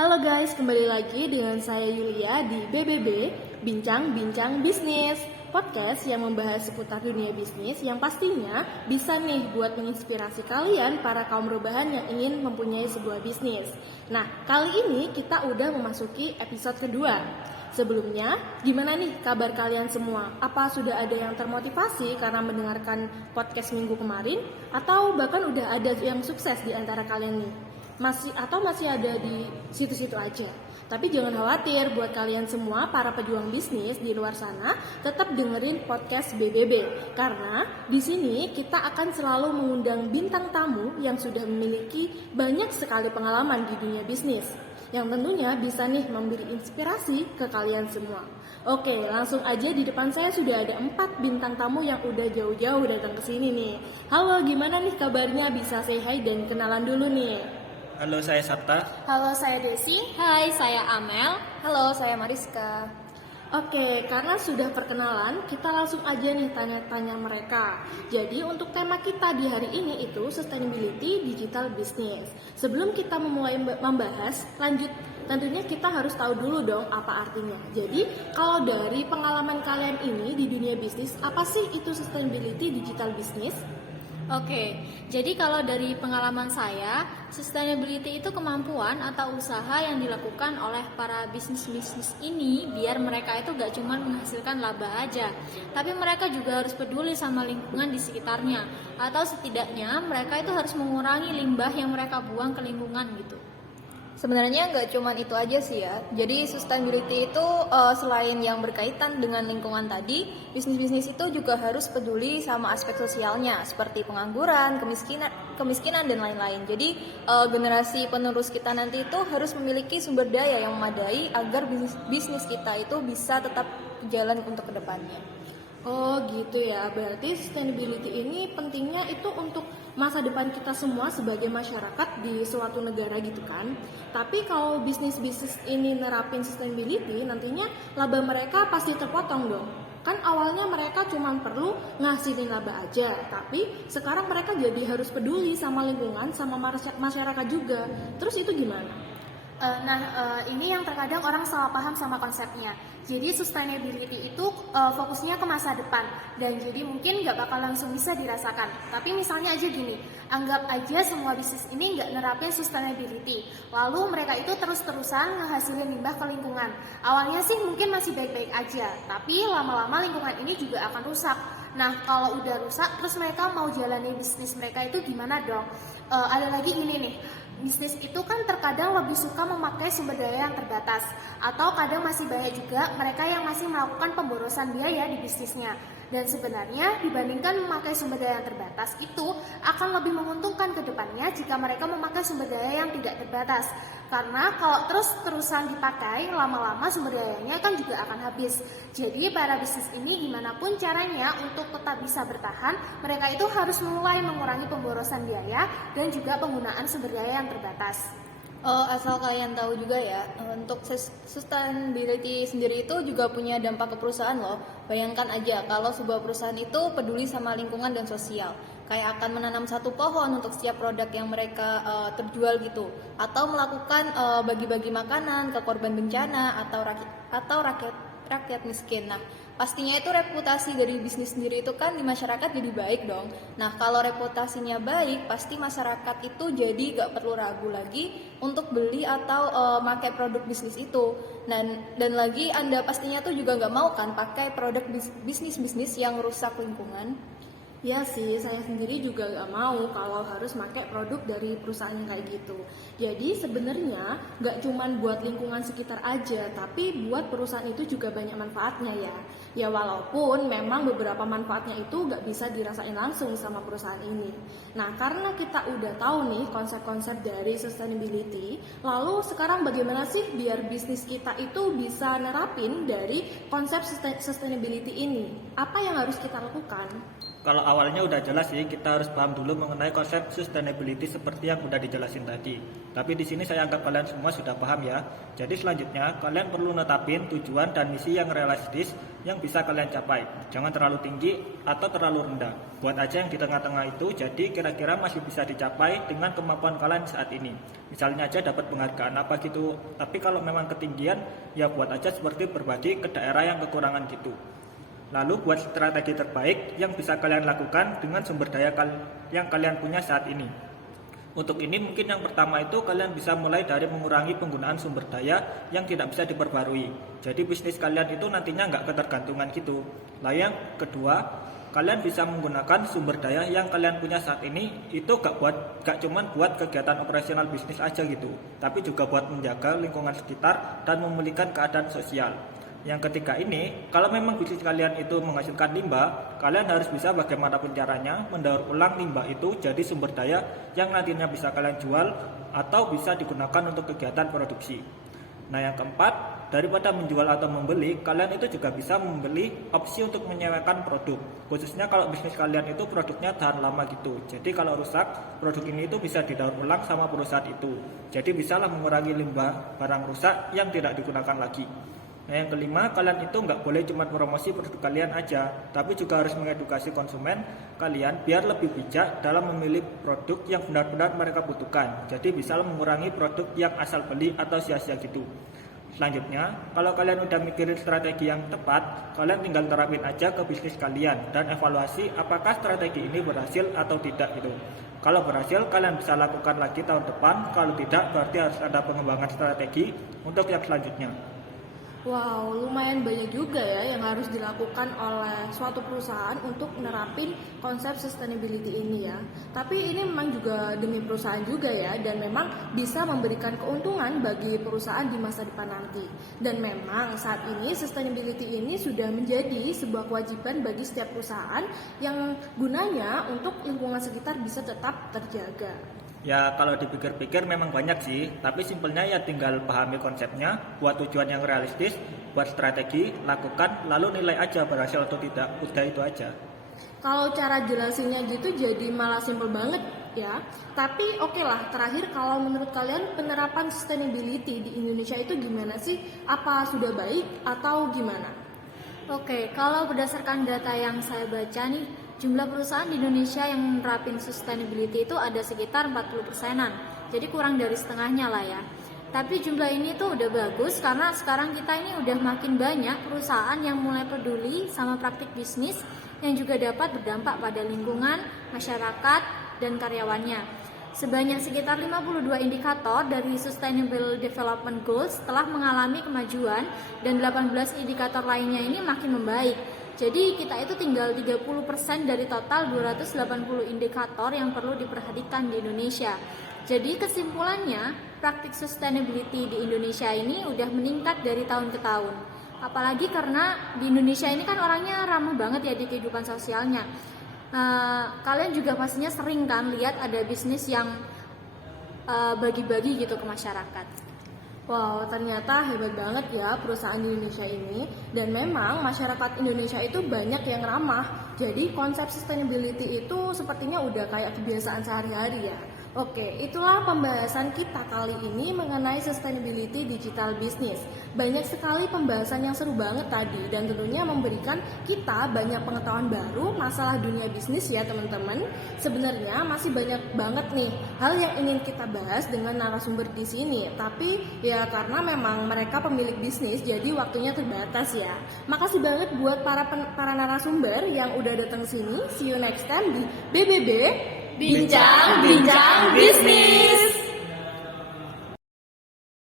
Halo guys, kembali lagi dengan saya Yulia di BBB, Bincang-Bincang Bisnis. Podcast yang membahas seputar dunia bisnis yang pastinya bisa nih buat menginspirasi kalian para kaum rebahan yang ingin mempunyai sebuah bisnis. Nah, kali ini kita udah memasuki episode kedua. Sebelumnya, gimana nih kabar kalian semua? Apa sudah ada yang termotivasi karena mendengarkan podcast minggu kemarin? Atau bahkan udah ada yang sukses di antara kalian nih? Masih ada di situ-situ aja. Tapi jangan khawatir, buat kalian semua para pejuang bisnis di luar sana, tetap dengerin podcast BBB karena di sini kita akan selalu mengundang bintang tamu yang sudah memiliki banyak sekali pengalaman di dunia bisnis yang tentunya bisa nih memberi inspirasi ke kalian semua. Oke, langsung aja di depan saya sudah ada 4 bintang tamu yang udah jauh-jauh datang ke sini nih. Halo, gimana nih kabarnya? Bisa say hi dan kenalan dulu nih. Halo, saya Sabta. Halo, saya Desi. Hai, saya Amel. Halo, saya Mariska. Oke, karena sudah perkenalan, kita langsung aja nih tanya-tanya mereka. Jadi untuk tema kita di hari ini itu Sustainability Digital Business. Sebelum kita memulai membahas lanjut, tentunya kita harus tahu dulu dong apa artinya. Jadi kalau dari pengalaman kalian ini di dunia bisnis, apa sih itu Sustainability Digital Business? Oke, jadi kalau dari pengalaman saya, sustainability itu kemampuan atau usaha yang dilakukan oleh para bisnis-bisnis ini biar mereka itu gak cuma menghasilkan laba aja, tapi mereka juga harus peduli sama lingkungan di sekitarnya, atau setidaknya mereka itu harus mengurangi limbah yang mereka buang ke lingkungan gitu. Sebenarnya nggak cuma itu aja sih ya. Jadi sustainability itu selain yang berkaitan dengan lingkungan tadi, bisnis-bisnis itu juga harus peduli sama aspek sosialnya seperti pengangguran, kemiskinan dan lain-lain. Jadi generasi penerus kita nanti itu harus memiliki sumber daya yang memadai agar bisnis kita itu bisa tetap jalan untuk kedepannya. Oh gitu ya, berarti sustainability ini pentingnya itu untuk masa depan kita semua sebagai masyarakat di suatu negara gitu kan. Tapi kalau bisnis-bisnis ini nerapin sustainability, nantinya laba mereka pasti terpotong dong. Kan awalnya mereka cuma perlu ngasilin laba aja, tapi sekarang mereka jadi harus peduli sama lingkungan, sama masyarakat juga. Terus itu gimana? Ini yang terkadang orang salah paham sama konsepnya. Jadi sustainability itu fokusnya ke masa depan dan jadi mungkin nggak bakal langsung bisa dirasakan. Tapi misalnya aja gini, anggap aja semua bisnis ini nggak nerapin sustainability, lalu mereka itu terus-terusan ngehasilin limbah ke lingkungan. Awalnya sih mungkin masih baik-baik aja, tapi lama-lama lingkungan ini juga akan rusak. Nah, kalau udah rusak, terus mereka mau jalani bisnis mereka itu gimana dong? Ada lagi gini nih. Bisnis itu kan terkadang lebih suka memakai sumber daya yang terbatas, atau kadang masih banyak juga mereka yang masih melakukan pemborosan biaya di bisnisnya. Dan sebenarnya dibandingkan memakai sumber daya yang terbatas itu akan lebih menguntungkan ke depannya jika mereka memakai sumber daya yang tidak terbatas. Karena kalau terus-terusan dipakai, lama-lama sumber dayanya kan juga akan habis. Jadi para bisnis ini gimana pun caranya untuk tetap bisa bertahan, mereka itu harus mulai mengurangi pemborosan biaya dan juga penggunaan sumber daya yang terbatas. Asal kalian tahu juga ya, untuk sustainability sendiri itu juga punya dampak ke perusahaan loh. Bayangkan aja kalau sebuah perusahaan itu peduli sama lingkungan dan sosial, kayak akan menanam satu pohon untuk setiap produk yang mereka terjual gitu, atau melakukan bagi-bagi makanan ke korban bencana atau rakyat miskin. Nah, pastinya itu reputasi dari bisnis sendiri itu kan di masyarakat jadi baik dong. Nah, kalau reputasinya baik, pasti masyarakat itu jadi gak perlu ragu lagi untuk beli atau pakai produk bisnis itu. Dan lagi Anda pastinya tuh juga gak mau kan pakai produk bisnis yang rusak lingkungan. Ya sih, saya sendiri juga gak mau kalau harus pakai produk dari perusahaan yang kayak gitu. Jadi sebenarnya gak cuman buat lingkungan sekitar aja, tapi buat perusahaan itu juga banyak manfaatnya ya. Ya walaupun memang beberapa manfaatnya itu gak bisa dirasain langsung sama perusahaan ini. Nah, karena kita udah tahu nih konsep-konsep dari sustainability, lalu sekarang bagaimana sih biar bisnis kita itu bisa nerapin dari konsep sustainability ini? Apa yang harus kita lakukan? Kalau awalnya udah jelas sih, kita harus paham dulu mengenai konsep sustainability seperti yang udah dijelasin tadi. Tapi di sini saya anggap kalian semua sudah paham ya. Jadi selanjutnya kalian perlu netapin tujuan dan misi yang realistis yang bisa kalian capai. Jangan terlalu tinggi atau terlalu rendah. Buat aja yang di tengah-tengah itu, jadi kira-kira masih bisa dicapai dengan kemampuan kalian saat ini. Misalnya aja dapat penghargaan apa gitu. Tapi kalau memang ketinggian, ya buat aja seperti berbagi ke daerah yang kekurangan gitu. Lalu buat strategi terbaik yang bisa kalian lakukan dengan sumber daya yang kalian punya saat ini. Untuk ini mungkin yang pertama itu kalian bisa mulai dari mengurangi penggunaan sumber daya yang tidak bisa diperbarui. Jadi bisnis kalian itu nantinya nggak ketergantungan gitu. Lalu yang kedua, kalian bisa menggunakan sumber daya yang kalian punya saat ini itu gak cuman buat kegiatan operasional bisnis aja gitu, tapi juga buat menjaga lingkungan sekitar dan memulihkan keadaan sosial. Yang ketiga ini, kalau memang bisnis kalian itu menghasilkan limbah, kalian harus bisa bagaimanapun caranya mendaur ulang limbah itu jadi sumber daya yang nantinya bisa kalian jual atau bisa digunakan untuk kegiatan produksi. Nah yang keempat, daripada menjual atau membeli, kalian itu juga bisa membeli opsi untuk menyewakan produk. Khususnya kalau bisnis kalian itu produknya tahan lama gitu. Jadi kalau rusak, produk ini itu bisa didaur ulang sama perusahaan itu. Jadi bisalah mengurangi limbah barang rusak yang tidak digunakan lagi. Nah yang kelima, kalian itu nggak boleh cuma promosi produk kalian aja, tapi juga harus mengedukasi konsumen kalian biar lebih bijak dalam memilih produk yang benar-benar mereka butuhkan. Jadi bisa mengurangi produk yang asal beli atau sia-sia gitu. Selanjutnya, kalau kalian udah mikirin strategi yang tepat, kalian tinggal terapin aja ke bisnis kalian dan evaluasi apakah strategi ini berhasil atau tidak gitu. Kalau berhasil, kalian bisa lakukan lagi tahun depan. Kalau tidak, berarti harus ada pengembangan strategi untuk yang selanjutnya. Wow, lumayan banyak juga ya yang harus dilakukan oleh suatu perusahaan untuk menerapin konsep sustainability ini ya. Tapi ini memang juga demi perusahaan juga ya, dan memang bisa memberikan keuntungan bagi perusahaan di masa depan nanti. Dan memang saat ini sustainability ini sudah menjadi sebuah kewajiban bagi setiap perusahaan yang gunanya untuk lingkungan sekitar bisa tetap terjaga. Ya kalau dipikir-pikir memang banyak sih, tapi simpelnya ya tinggal pahami konsepnya, buat tujuan yang realistis, buat strategi, lakukan, lalu nilai aja berhasil atau tidak, udah itu aja. Kalau cara jelasinnya gitu jadi malah simpel banget ya. Tapi oke lah, terakhir kalau menurut kalian penerapan sustainability di Indonesia itu gimana sih? Apa sudah baik atau gimana? Oke, kalau berdasarkan data yang saya baca nih, jumlah perusahaan di Indonesia yang menerapin sustainability itu ada sekitar 40%-an. Jadi kurang dari setengahnya lah ya. Tapi jumlah ini tuh udah bagus karena sekarang kita ini udah makin banyak perusahaan yang mulai peduli sama praktik bisnis yang juga dapat berdampak pada lingkungan, masyarakat, dan karyawannya. Sebanyak sekitar 52 indikator dari Sustainable Development Goals telah mengalami kemajuan dan 18 indikator lainnya ini makin membaik. Jadi kita itu tinggal 30% dari total 280 indikator yang perlu diperhatikan di Indonesia. Jadi kesimpulannya, praktik sustainability di Indonesia ini udah meningkat dari tahun ke tahun. Apalagi karena di Indonesia ini kan orangnya ramah banget ya di kehidupan sosialnya. Kalian juga pastinya sering kan lihat ada bisnis yang bagi-bagi gitu ke masyarakat. Wow, ternyata hebat banget ya perusahaan di Indonesia ini. Dan memang masyarakat Indonesia itu banyak yang ramah. Jadi konsep sustainability itu sepertinya udah kayak kebiasaan sehari-hari ya. Oke, itulah pembahasan kita kali ini mengenai sustainability digital business. Banyak sekali pembahasan yang seru banget tadi dan tentunya memberikan kita banyak pengetahuan baru masalah dunia bisnis ya teman-teman. Sebenarnya masih banyak banget nih hal yang ingin kita bahas dengan narasumber di sini. Tapi ya karena memang mereka pemilik bisnis jadi waktunya terbatas ya. Makasih banget buat para narasumber yang udah datang sini. See you next time di BBB Bincang Bisnis.